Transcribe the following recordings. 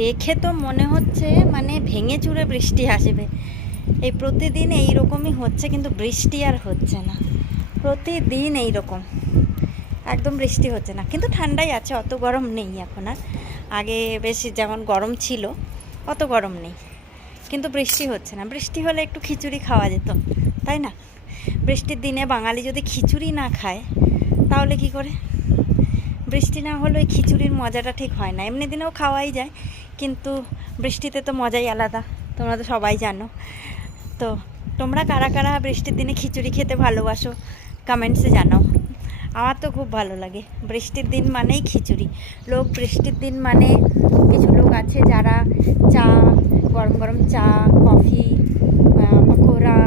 দেখে তো মনে হচ্ছে মানে ভেঙে চুরে বৃষ্টি আসবে। এই প্রতিদিন এই রকমই হচ্ছে, কিন্তু বৃষ্টি আর হচ্ছে না। প্রতিদিন এই রকম, একদম বৃষ্টি হচ্ছে না, কিন্তু ঠান্ডাই আছে, অত গরম নেই এখন আর। আগে বেশি যেমন গরম ছিল অত গরম নেই, কিন্তু বৃষ্টি হচ্ছে না। বৃষ্টি হলে একটু খিচুড়ি খাওয়া যেত, তাই না? বৃষ্টির দিনে বাঙালি যদি খিচুড়ি না খায় তাহলে কি করে? বৃষ্টি না হলে ওই খিচুড়ির মজাটা ঠিক হয় না। এমনি দিনেও খাওয়াই যায়, কিন্তু বৃষ্টিতে তো মজাই আলাদা, তোমরা তো সবাই জানো। তো তোমরা কারা কারা বৃষ্টির দিনে খিচুড়ি খেতে ভালোবাসো কমেন্টসে জানাও। আমার তো খুব ভালো লাগে। বৃষ্টির দিন মানেই খিচুড়ি। বৃষ্টির দিন মানে কিছু লোক আছে যারা চা, গরম গরম চা, কফি, পকোড়া,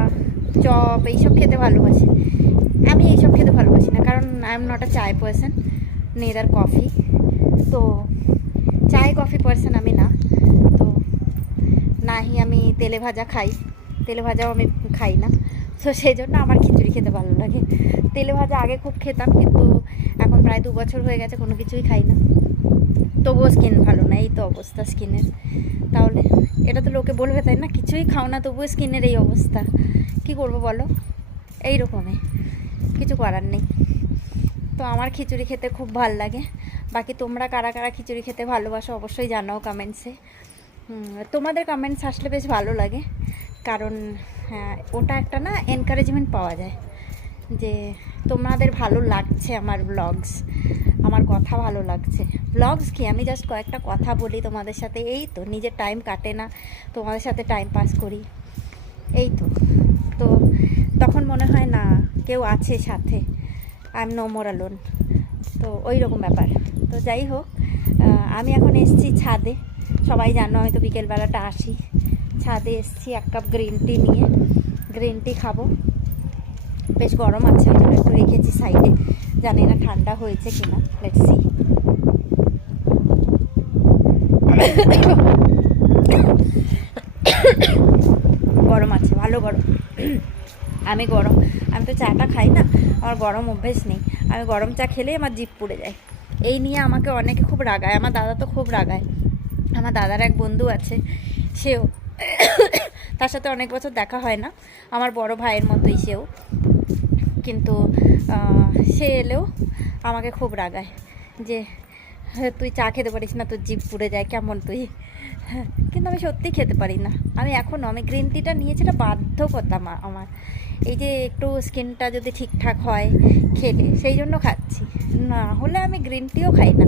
চপ এইসব খেতে ভালোবাসে। আমি এইসব খেতে ভালোবাসি না, কারণ আই এম নট আ চায় পার্সন, নেদার কফি। তো চায় কফি পার্সন আমি না। তো না হি আমি তেলে ভাজা খাই, তেলে ভাজাও আমি খাই না। তো সেই জন্য আমার খিচুড়ি খেতে ভালো লাগে। তেলে ভাজা আগে খুব খেতাম, কিন্তু এখন প্রায় 2 বছর হয়ে গেছে কোনো কিছুই খাই না। তবুও স্কিন ভালো না, এই তো অবস্থা স্কিনের। তাহলে এটা তো লোকে বলবে, তাই না? কিছুই খাও না তবুও স্কিনের এই অবস্থা, কি করব বলো? এই রকমই, কিছু করার নেই। তো আমার খিচুড়ি খেতে খুব ভাল লাগে। বাকি তোমরা কারা কারা খিচুড়ি খেতে ভালোবাসো অবশ্যই জানাও কমেন্টসে। তোমাদের কমেন্টস আসলে বেশ ভালো লাগে, কারণ হ্যাঁ, ওটা একটা না এনকারেজমেন্ট পাওয়া যায় যে তোমাদের ভালো লাগছে আমার ব্লগস, আমার কথা ভালো লাগছে। ব্লগস কি, আমি জাস্ট কয়েকটা কথা বলি তোমাদের সাথে, এই তো। নিজের টাইম কাটে না, তোমাদের সাথে টাইম পাস করি, এই তো। তো তখন মনে হয় না কেউ আছে সাথে, I am no more alone. তো ওই রকম ব্যাপার। তো যাই হোক, আমি এখন এসেছি ছাদে। সবাই জানো আমি তো বিকেলবেলাটা আসি। ছাদে এসেছি 1 কাপ গ্রিন টি নিয়ে। গ্রিন টি খাবো। বেশ গরম আছে, ওই জন্য একটু রেখেছি সাইডে। জানি না ঠান্ডা হয়েছে কিনা, লেটস সি। গরম আছে, ভালো গরম। আমি তো চাটা খাই না, আমার গরম অভ্যেস নেই। আমি গরম চা খেলেই আমার জিভ পুড়ে যায়। এই নিয়ে আমাকে অনেকে খুব রাগায়, আমার দাদা তো খুব রাগায়। আমার দাদার এক বন্ধু আছে, সেও, তার সাথে অনেক বছর দেখা হয় না, আমার বড় ভাইয়ের মতোই সেও। কিন্তু সে এলেও আমাকে খুব রাগায় যে তুই চা খেতে পারিস না, তোর জিভ পুড়ে যায়, কেমন তুই। কিন্তু আমি সত্যিই খেতে পারি না। আমি গ্রিন টিটা নিয়েছি, এটা বাধ্যকতা আমার। এই যে একটু স্কিনটা যদি ঠিকঠাক হয় খেলে, সেই জন্য খাচ্ছি, না হলে আমি গ্রিন টিও খাই না।